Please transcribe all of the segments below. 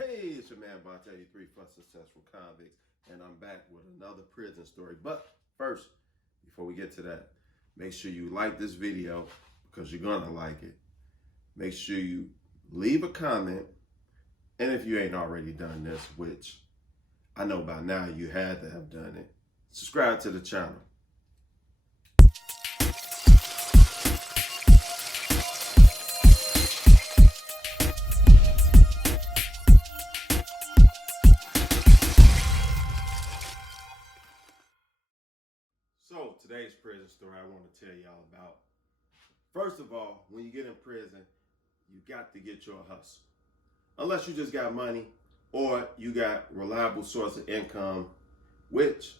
Hey, it's your man Bont 83 for Successful Convicts, and I'm back with another prison story. But first, before we get to that, make sure you like this video because you're gonna like it. Make sure you leave a comment, and if you ain't already done this, which I know by now you had to have done it, subscribe to the channel. So today's prison story I want to tell y'all about. First of all, when you get in prison, you got to get your hustle. Unless you just got money or you got reliable source of income, which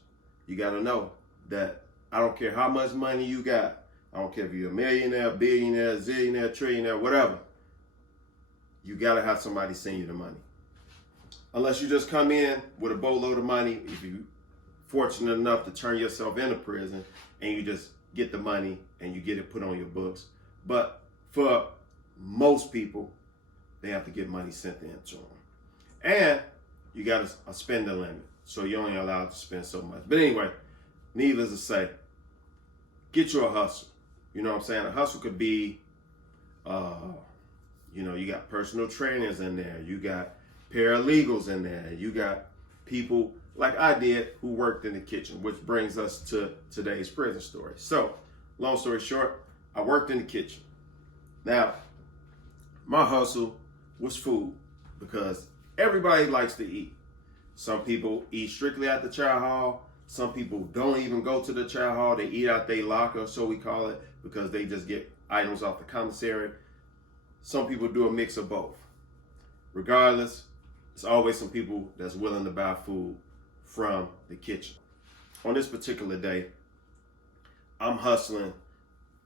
you got to know that I don't care how much money you got. I don't care if you're a millionaire, billionaire, zillionaire, trillionaire, whatever. You got to have somebody send you the money. Unless you just come in with a boatload of money, if you fortunate enough to turn yourself into prison and you just get the money and you get it put on your books. But for most people, they have to get money sent in to them. And you got a spending limit. So you're only allowed to spend so much. But anyway, needless to say, get you a hustle. You know what I'm saying? A hustle could be, you got personal trainers in there. You got paralegals in there. You got people like I did who worked in the kitchen, which brings us to today's prison story. So, long story short, I worked in the kitchen. Now, my hustle was food because everybody likes to eat. Some people eat strictly at the chow hall. Some people don't even go to the chow hall. They eat out their locker, so we call it, because they just get items off the commissary. Some people do a mix of both. Regardless, there's always some people that's willing to buy food from the kitchen. On this particular day, I'm hustling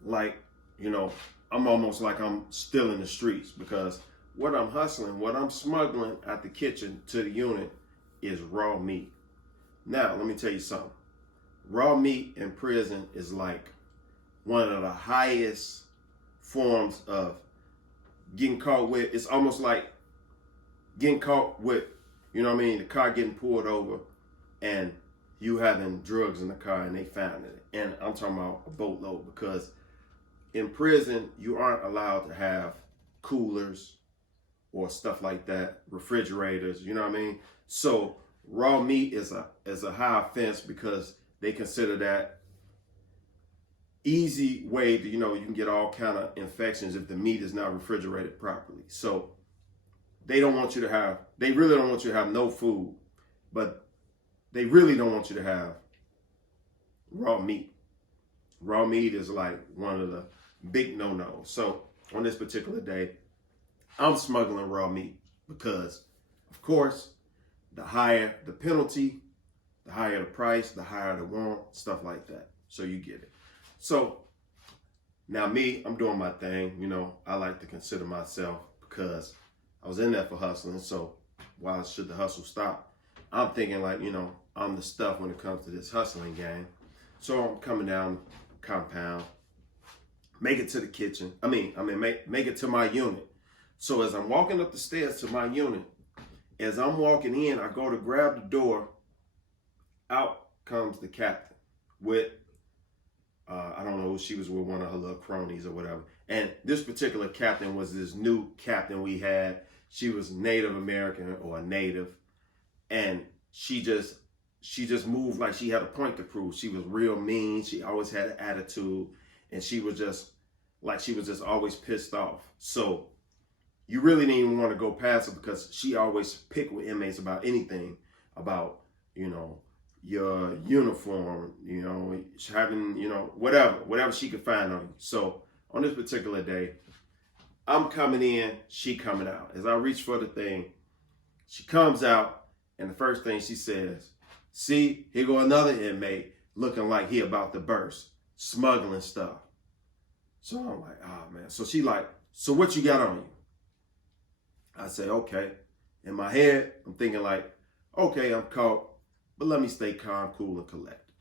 like, I'm almost like I'm still in the streets, because what I'm hustling, what I'm smuggling at the kitchen to the unit is raw meat. Now, let me tell you something. Raw meat in prison is like one of the highest forms of getting caught with. It's almost like getting caught with, the car getting pulled over and you having drugs in the car and they found it. And I'm talking about a boatload, because in prison, you aren't allowed to have coolers or stuff like that, refrigerators, you know what I mean? So raw meat is a high offense, because they consider that easy way to, you can get all kind of infections if the meat is not refrigerated properly. So they really don't want you to have no food, but they really don't want you to have raw meat. Raw meat is like one of the big no-nos. So on this particular day, I'm smuggling raw meat because, of course, the higher the penalty, the higher the price, the higher the warrant, stuff like that. So you get it. So now me, I'm doing my thing. I like to consider myself, because I was in there for hustling. So why should the hustle stop? I'm thinking like, I'm the stuff when it comes to this hustling game. So I'm coming down compound, make it to the kitchen. Make it to my unit. So as I'm walking up the stairs to my unit, as I'm walking in, I go to grab the door. Out comes the captain with, I don't know, she was with one of her little cronies or whatever. And this particular captain was this new captain we had. She was Native American or a native. And she just moved like she had a point to prove. She was real mean. She always had an attitude. And she was just always pissed off. So you really didn't even want to go past her, because she always picked with inmates about anything, about, your uniform, having, whatever she could find on you. So on this particular day, I'm coming in, she coming out. As I reach for the thing, she comes out, and the first thing she says, "See, here go another inmate looking like he about to burst, smuggling stuff." So I'm like, oh man. So she like, "So what you got on you?" I say, okay. In my head, I'm thinking like, okay, I'm caught, but let me stay calm, cool, and collected.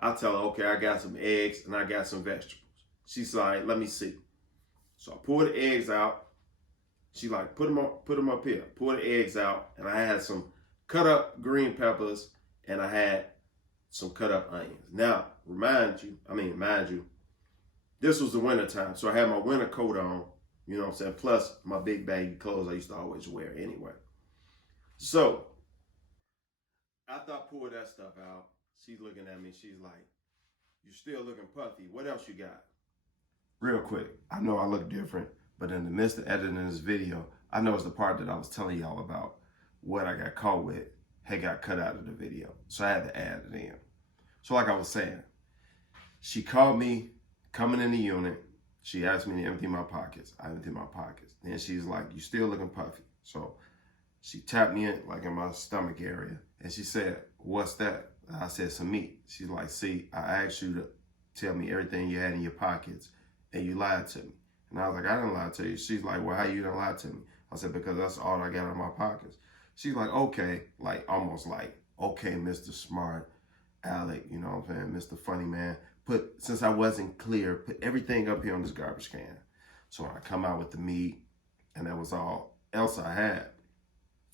I tell her, okay, I got some eggs and I got some vegetables. She's like, let me see. So I pour the eggs out. She like, put them up here. Pour the eggs out. And I had some cut up green peppers and I had some cut up onions. Now, mind you, this was the winter time. So I had my winter coat on, you know what I'm saying? Plus my big baggy clothes I used to always wear anyway. So after I poured that stuff out, she's looking at me. She's like, "You still looking puffy. What else you got?" Real quick, I know I look different, but in the midst of editing this video, I know it's the part that I was telling y'all about what I got caught with had got cut out of the video. So I had to add it in. So like I was saying, she called me coming in the unit. She asked me to empty my pockets. I emptied my pockets. Then she's like, "You still looking puffy." So she tapped me in like in my stomach area. And she said, "What's that?" I said, "Some meat." She's like, "See, I asked you to tell me everything you had in your pockets and you lied to me." And I was like, "I didn't lie to you." She's like, "Well, how you didn't lie to me?" I said, "Because that's all I got in my pockets." She's like, "Okay," like almost like, "Okay, Mr. Smart Alec, you know what I'm saying, Mr. Funny Man. Since I wasn't clear, put everything up here on this garbage can." So I come out with the meat and that was all else I had.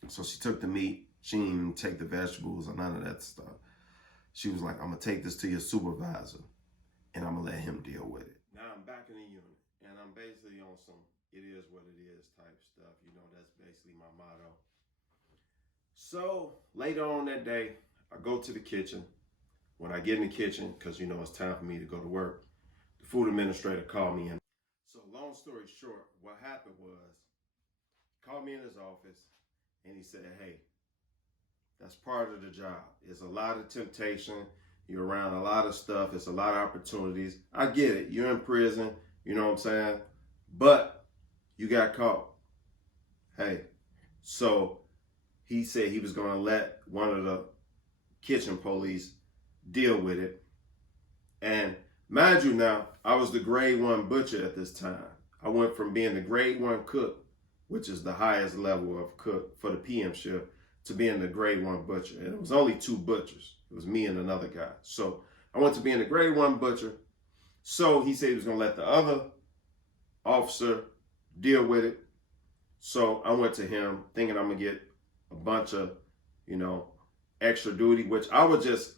So she took the meat. She didn't even take the vegetables or none of that stuff. She was like, "I'm going to take this to your supervisor and I'm going to let him deal with it." Now I'm back in the unit and I'm basically on some it is what it is type stuff. You know, that's basically my motto. So later on that day, I go to the kitchen. When I get in the kitchen, because you know it's time for me to go to work, the food administrator called me in. So long story short, what happened was, he called me in his office and he said, "Hey, that's part of the job. It's a lot of temptation. You're around a lot of stuff. It's a lot of opportunities. I get it. You're in prison. You know what I'm saying? But you got caught. Hey." So he said he was going to let one of the kitchen police deal with it. And mind you now, I was the grade 1 butcher at this time. I went from being the grade 1 cook, which is the highest level of cook for the PM shift, to being the grade 1 butcher. And it was only 2 butchers. It was me and another guy. So I went to being the grade 1 butcher. So he said he was going to let the other officer deal with it. So I went to him thinking I'm going to get a bunch of, you know, extra duty, which I was just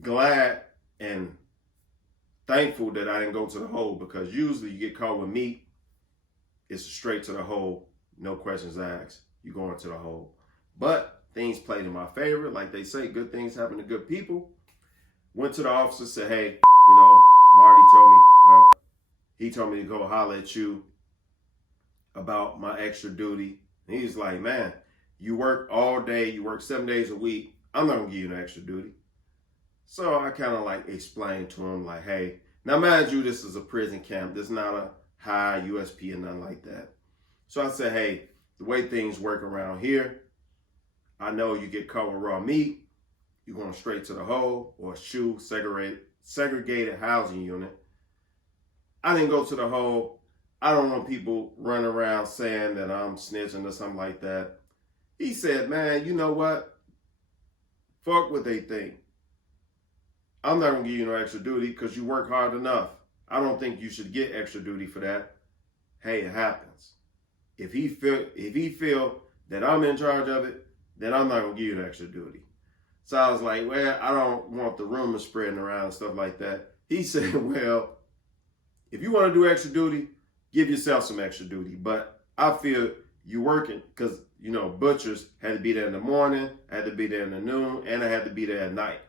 glad and thankful that I didn't go to the hole, because usually you get caught with meat, it's straight to the hole, no questions asked. You go into the hole. But things played in my favor. Like they say, good things happen to good people. Went to the officer, said, "Hey, you know, Marty he told me to go holler at you about my extra duty." And he's like, "Man, you work all day, you work 7 days a week. I'm not gonna give you no extra duty." So I kind of like explained to him like, "Hey, now mind you, this is a prison camp. This is not a high USP or nothing like that." So I said, "Hey, the way things work around here, I know you get caught with raw meat, you're going straight to the hole or SHU, segregated housing unit. I didn't go to the hole. I don't want people running around saying that I'm snitching or something like that." He said, "Man, you know what? Fuck what they think. I'm not going to give you no extra duty because you work hard enough. I don't think you should get extra duty for that. Hey, it happens. If he feel that I'm in charge of it, then I'm not going to give you the extra duty." So I was like, "Well, I don't want the rumors spreading around and stuff like that." He said, "Well, if you want to do extra duty, give yourself some extra duty. But I feel you working because, you know, butchers had to be there in the morning, had to be there in the noon, and I had to be there at night.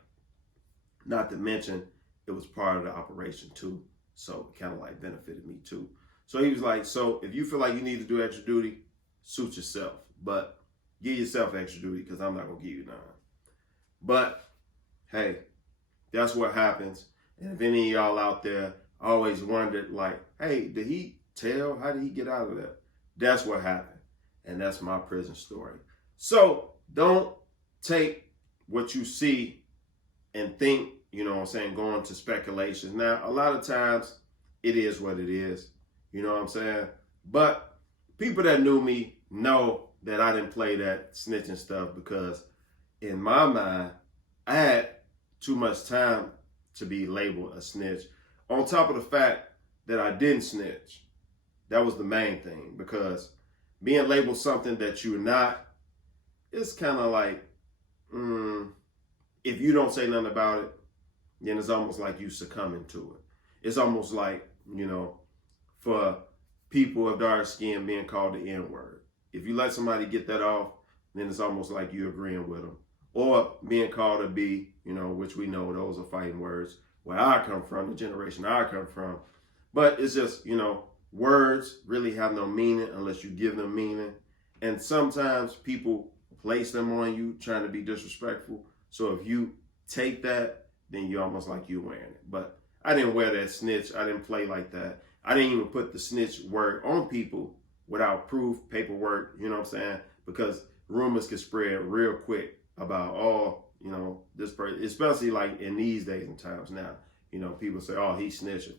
Not to mention, it was part of the operation too. So it kind of like benefited me too." So he was like, "So if you feel like you need to do extra duty, suit yourself. But give yourself extra duty because I'm not going to give you none." But hey, that's what happens. And if any of y'all out there always wondered like, "Hey, did he tell? How did he get out of that?" That's what happened. And that's my prison story. So don't take what you see and think, you know what I'm saying, going to speculations. Now, a lot of times it is what it is, you know what I'm saying? But people that knew me know that I didn't play that snitching stuff, because in my mind, I had too much time to be labeled a snitch. On top of the fact that I didn't snitch. That was the main thing, because being labeled something that you're not, it's kind of like, if you don't say nothing about it, then it's almost like you succumbing to it. It's almost like, for people of dark skin being called the N-word. If you let somebody get that off, then it's almost like you agreeing with them. Or being called a B, which we know those are fighting words. Where I come from, the generation I come from. But it's just, words really have no meaning unless you give them meaning. And sometimes people place them on you trying to be disrespectful. So if you take that, then you're almost like you wearing it. But I didn't wear that snitch. I didn't play like that. I didn't even put the snitch word on people without proof, paperwork, you know what I'm saying? Because rumors can spread real quick about, this person, especially like in these days and times now. People say, oh, he's snitching.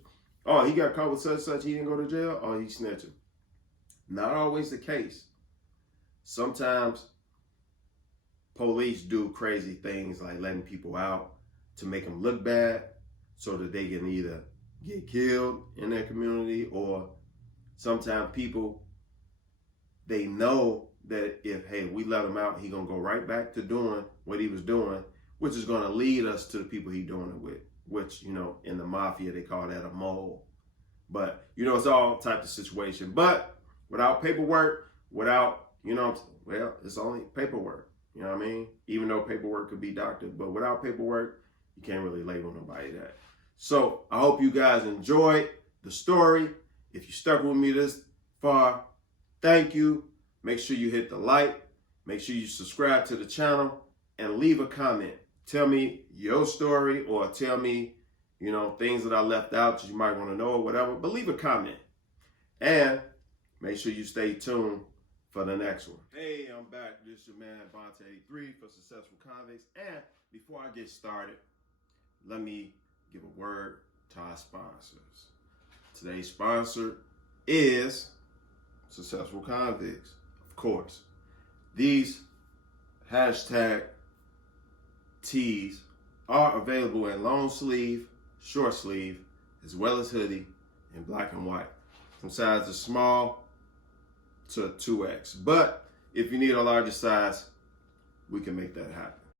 Oh, he got caught with such, he didn't go to jail? Oh, he's snitching. Not always the case. Sometimes police do crazy things like letting people out to make them look bad so that they can either get killed in their community, or sometimes people, they know that if, hey, we let him out, he gonna go right back to doing what he was doing, which is gonna lead us to the people he doing it with, which, in the mafia, they call that a mole. But, it's all types of situation. But without paperwork, well, it's only paperwork. You know what I mean? Even though paperwork could be doctored, but without paperwork, you can't really label nobody that. So I hope you guys enjoyed the story. If you stuck with me this far, thank you. Make sure you hit the like. Make sure you subscribe to the channel and leave a comment. Tell me your story, or tell me, things that I left out that you might want to know or whatever. But leave a comment. And make sure you stay tuned for the next one. Hey, I'm back. This is your man, Bonte83 for Successful Convicts. And before I get started, let me give a word to our sponsors. Today's sponsor is Successful Convicts, of course. These hashtag tees are available in long sleeve, short sleeve, as well as hoodie in black and white, from sizes small to 2X. But if you need a larger size, we can make that happen.